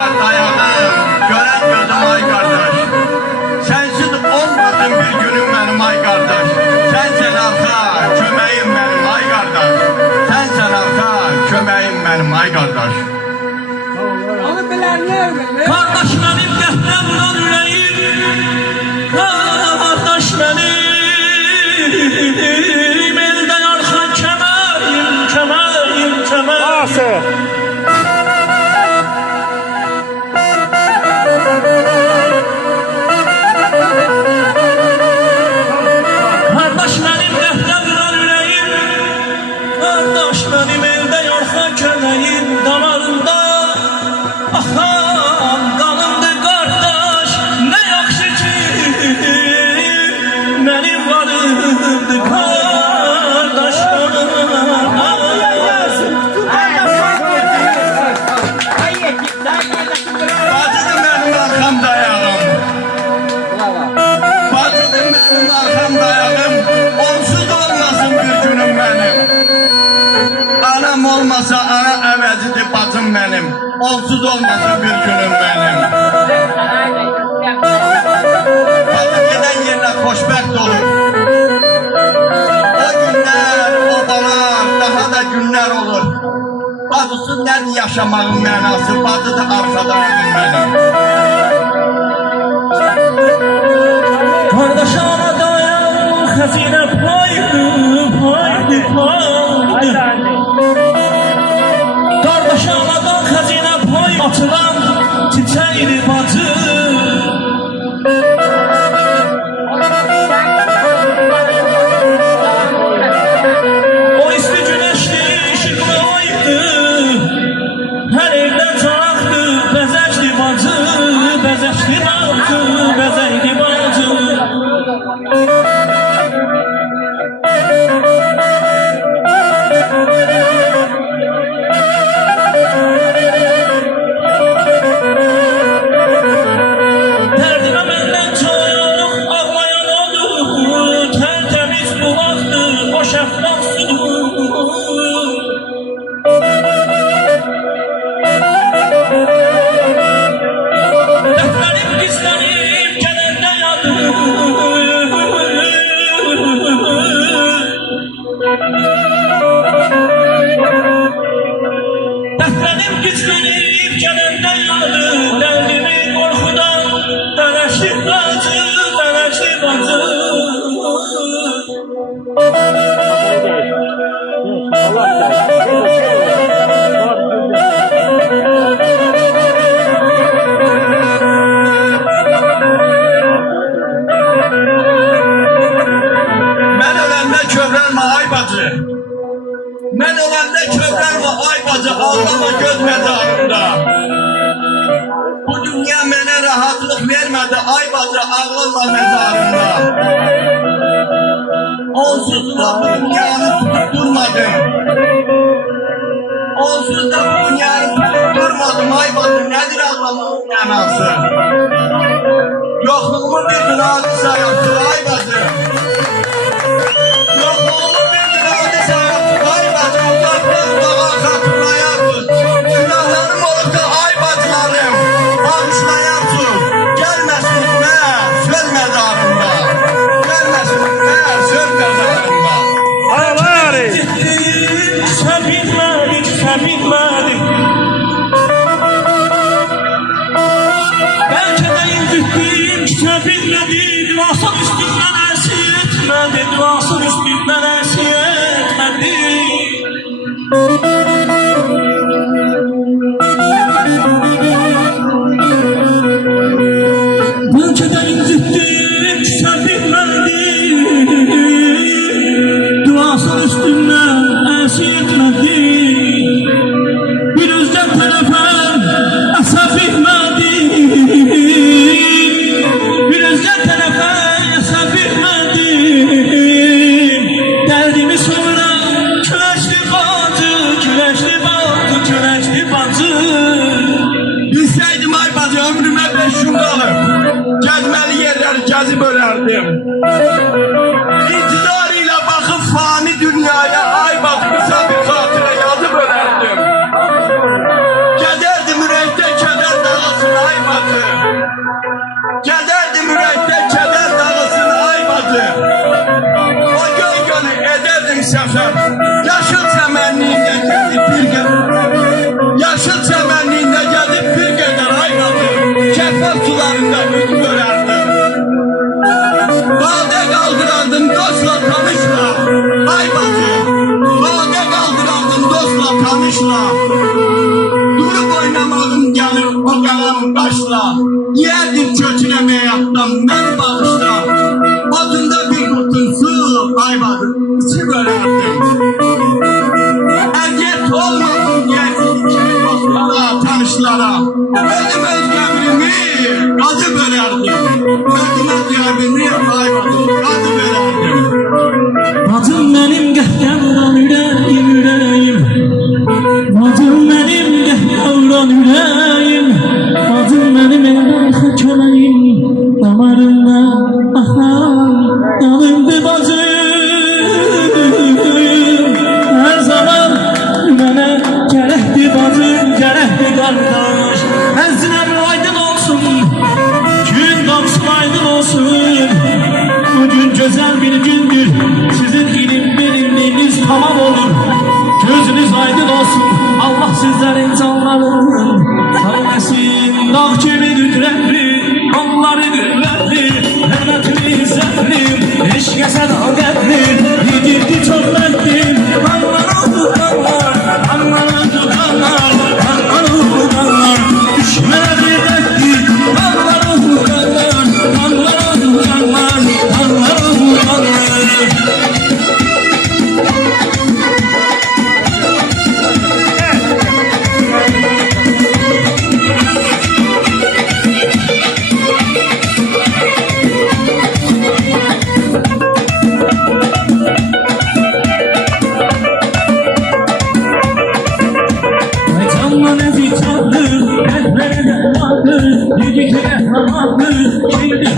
Ayağım, gören gözüm ay kardeş. Sensiz olmadın bir günüm benim ay kardeş. Sensen arka, kömeğim benim ay kardeş. Sensen arka, kömeğim benim ay kardeş. Kardeş benim qəhrəmdan ürəyim, kardeş benim eldən arxan kəmərim. Nasıl? Kardeş benim qəhrəmdan ürəyim, kardeş benim eldən arxan kəmərim. Damarımda axan qanımdır qardaş, nə yaxşı ki mənim varımdır qardaş. Bacıdır benim arkam dayağım. Bacıdır benim arkam dayağım. Onsuz olmasın bir günüm benim. Anam olmasa ana əvəzidir bacım benim. Onsuz olmasın bir günüm benim. Bacı giden yerine xoşbəxt olur. O günler, o balar, daha da günler olur. Bacısız nədir yaşamağın mənası, bacıdır arxadayım benim. Kardeş aradayım, xəzinə paydı. Kardeş aradan xəzinə pay atılan çiçəkli bacı. O isti güneşli işıqlı aydı, hər evdən çanaqdı, bəzəkli bacı, bəzəkli bacı, bəzəkli bacı. Dərdimə məndən çox ağlayan odur, tərtəmiz bulaqdır, o şəfqan sudur. Dərdlərim gizlənib gələndə yadır. Dərdlərim gizlənib gələndə yadır. Dərdimi qorxudan dənəşli bacı, dənəşli bacı. Mən öləndə kövrəlmə ay bacı. Mən öləndə kövrəlmə ay bacı, ağlama göz məzarında. Bu dünya mənə rahatlıq vermədi ay bacı, ağlama məzarında. Onsuz da bu dünyanı tutup durmadım. Onsuz da bu dünyanı tutup durmadım ay bacı, nedir ağlamanın mənası? Yoxluğumu bir gün hadisa yaptı ay bacı. Yoxluğumu bir gün hadisa yaptı ay bacı, uzaktan bağa xatırlayarsın. Günahlarım olubsa ay bacılarım, bağışlayarsın. Gəlməsinizmə söz məzarında. Gəlməsinizmə söz məzarında. Hayır. Səbilmədik. Bəlkə də incitdim, səbilmədik. Duasın üstündən əsir etmədi, duasın üstündən əsir etmədi. Bəlkə də incitdim, səbilmədik. Duasın üstündən əsir etmədi. Bir üzdən tərəfə əsəb etmədi. Bir üzdən tərəfə əsəb etmədi. Dərdimi sonra güləşli bacı, güləşli bacı, güləşli bacı. Bilsəydim ay bacı, ömrümə 5 gün qalıb. Gəzməli yerləri gəzib ölərdim. İntizar ilə baxıb fani dünyaya ay bacı, qısa bir xatirə yazıb ölərdim. Kədərdir ürəkdə kədər də qələm qaşla, yiyədir kökünə meyatdan mən bağışla. Adında bir qurtun su, ay badır, içi bölərdim. Əziyyət olmasın deyəsin ki, dostlara, tanışlara. Özüm öz qəbrimi qazı bölərdim. Özüm öz qəbrimi, ay badır, qazı bölərdim. Bacım benim gəhgavran ürəyim, ürəyim. Bacım benim gəhgavran ürəyim. Bacım benim elbette köməyim. Damarımda axan yanımdı bacım. Her zaman mənə gərəkdi bacım, gərəkdi qardaş. Əzrəm aydın olsun, gün qalsın aydın olsun. Bugün güzel bir gündür. Sizin ilim bilimliğiniz tamam olur. Gözünüz aydın olsun. Allah sizlerin canlarını saymasın. Dağ gibi düdretli, onları düdretli. Hürmetli, izzetli, eşke sadakatli. Yiğitti çok mertli. Kanlar oldu kanlar, kanlar oldu kanlar, kanlar oldu kanlar. Düşmeleri dertli, kanlar oldu kanlar, kanlar oldu kanlar, kanlar oldu kanlar. Canla nezik çaldı, ezbere de vardı, yedi kere vardı, şimdi